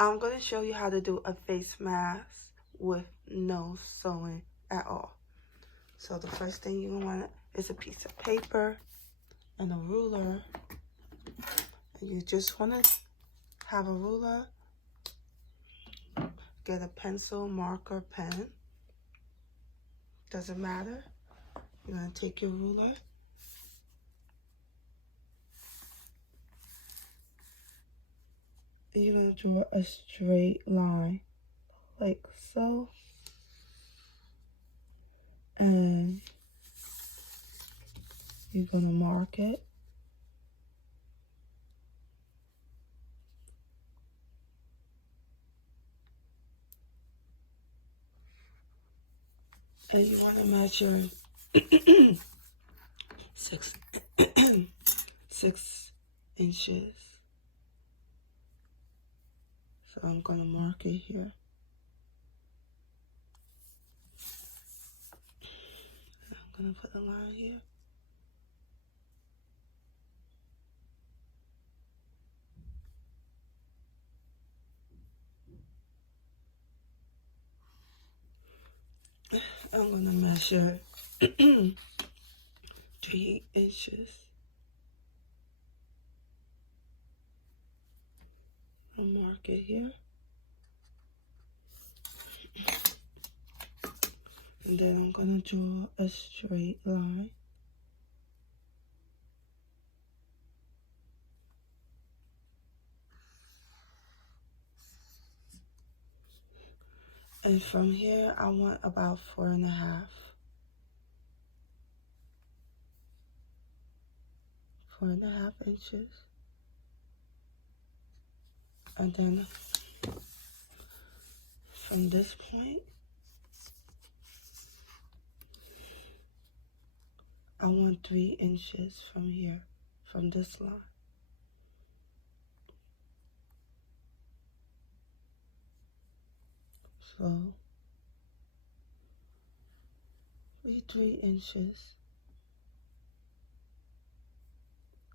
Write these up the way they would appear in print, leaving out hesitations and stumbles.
I'm going to show you how to do a face mask with no sewing at all. So the first thing you want is a piece of paper and a ruler. And you just want to have a ruler, get a pencil, marker, pen. Doesn't matter. You're going to take your ruler. You're going to draw a straight line like so. And you're going to mark it. And you want to measure 6 inches. So I'm going to mark it here. I'm going to put a line here. I'm going to measure 3 inches. I'll mark it here. And then I'm going to draw a straight line. And from here, I want about 4.5. 4.5 inches. And then from this point, I want 3 inches from here, from this line. So, 3 inches.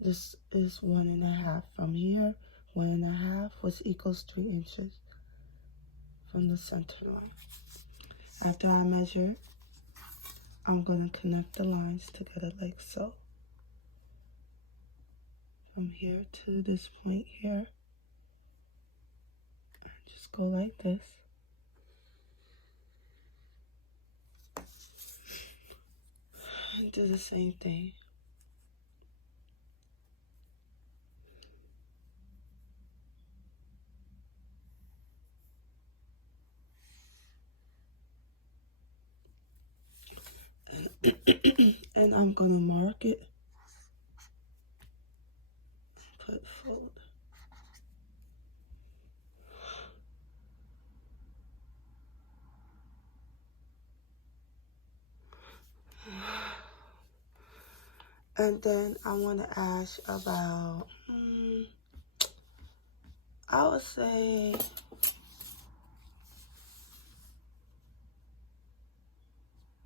This is 1.5 from here. 1.5, which equals 3 inches from the center line. After I measure, I'm going to connect the lines together like so. From here to this point here. Just go like this. And do the same thing. And I'm going to mark it. Put fold. And then I want to add about, I would say,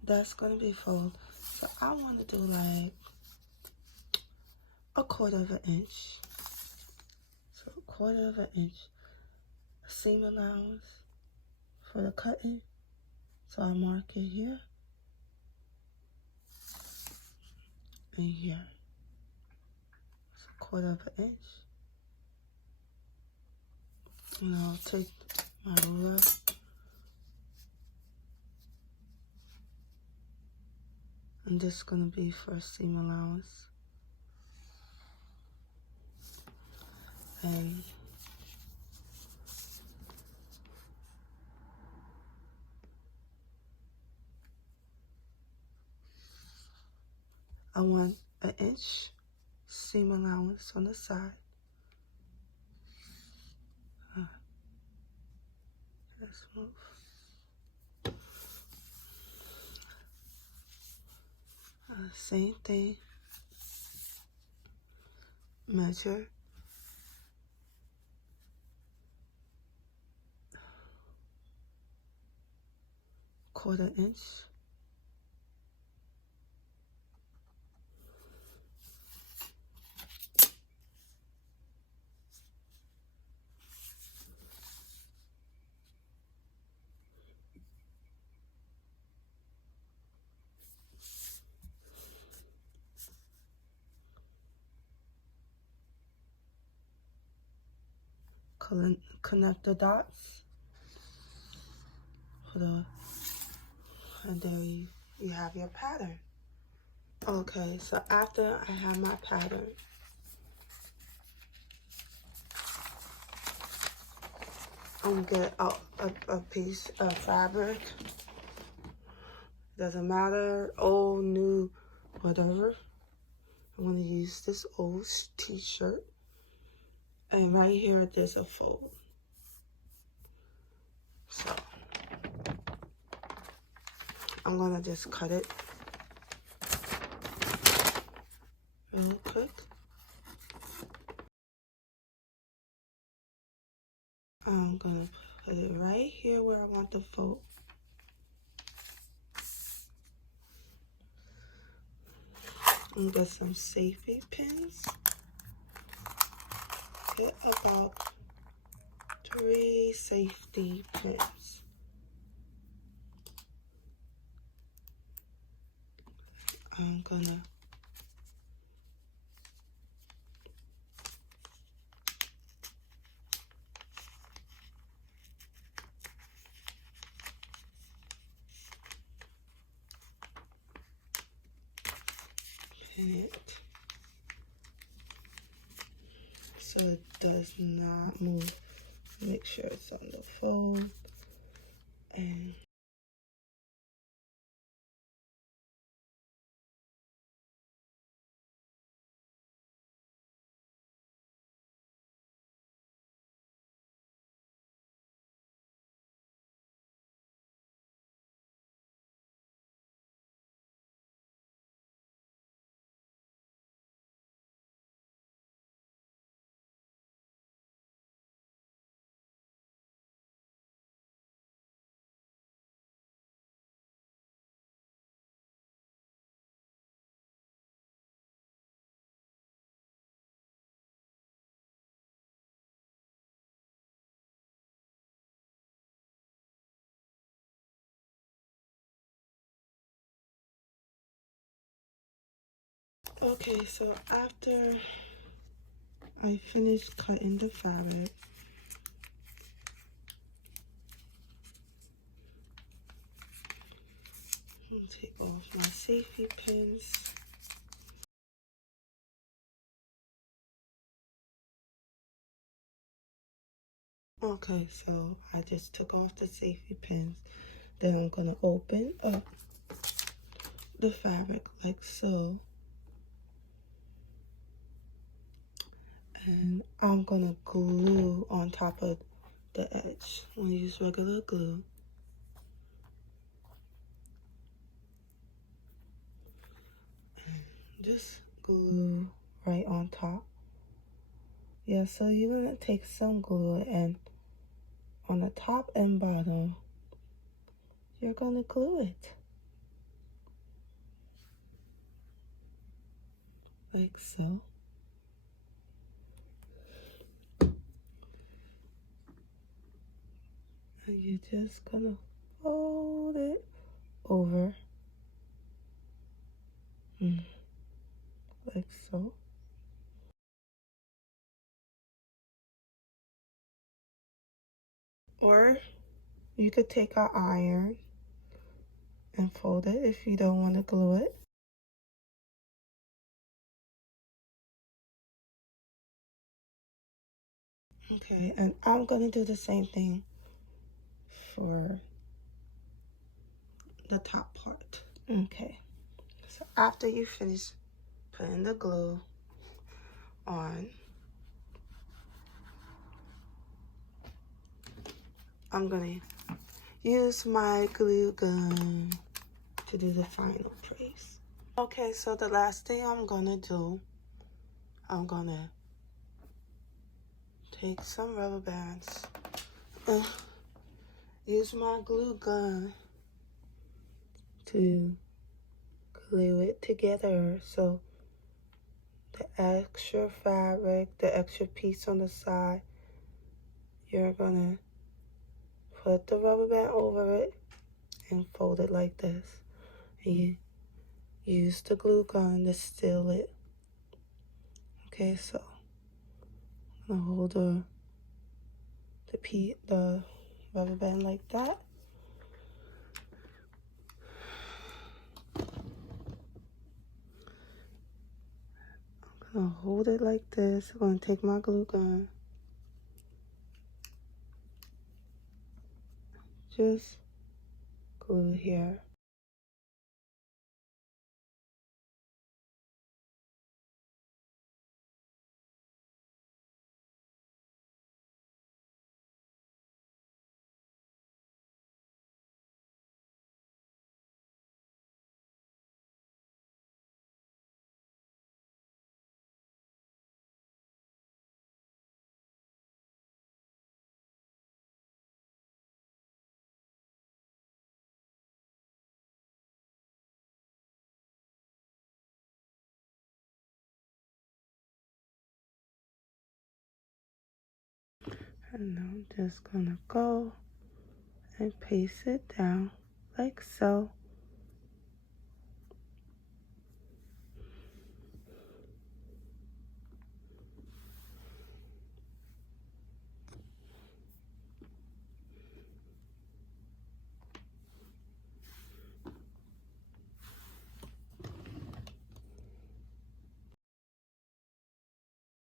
that's going to be fold. So I want to do like 1/4 inch. So 1/4 inch seam allowance for the cutting. So I mark it here and here. It's 1/4 inch. And I'll take my ruler and this is going to be for seam allowance. And I want 1 inch seam allowance on the side. Let's move. Same thing. Measure. Quarter inch. connect the dots and there you have your pattern. Okay, so after I have my pattern, I'm gonna get a piece of fabric. Doesn't matter, old, new, whatever. I'm gonna use this old t-shirt. And right here, there's a fold. So, I'm gonna just cut it real quick. I'm gonna put it right here where I want the fold. I'm gonna get some safety pins. Get about 3 safety pins. I'm gonna pin it so it does not move. Make sure it's on the fold and okay, so after I finish cutting the fabric, I'm gonna take off my safety pins. Okay, so I just took off the safety pins. Then I'm gonna open up the fabric like so. And I'm gonna glue on top of the edge. I'm gonna use regular glue. And just glue right on top. Yeah, so you're gonna take some glue and on the top and bottom, you're gonna glue it. Like so. And you're just gonna fold it over. Like so. Or you could take an iron and fold it if you don't want to glue it. Okay, and I'm gonna do the same thing for the top part. Okay, so after you finish putting the glue on, I'm gonna use my glue gun to do the final trace. Okay, so the last thing I'm gonna do, I'm gonna take some rubber bands and use my glue gun to glue it together. So the extra fabric, the extra piece on the side, you're gonna put the rubber band over it and fold it like this. And you use the glue gun to seal it. Okay, so I'm gonna hold the the rubber band like that. I'm gonna hold it like this. I'm gonna take my glue gun. Just glue here. And I'm just gonna go and paste it down like so.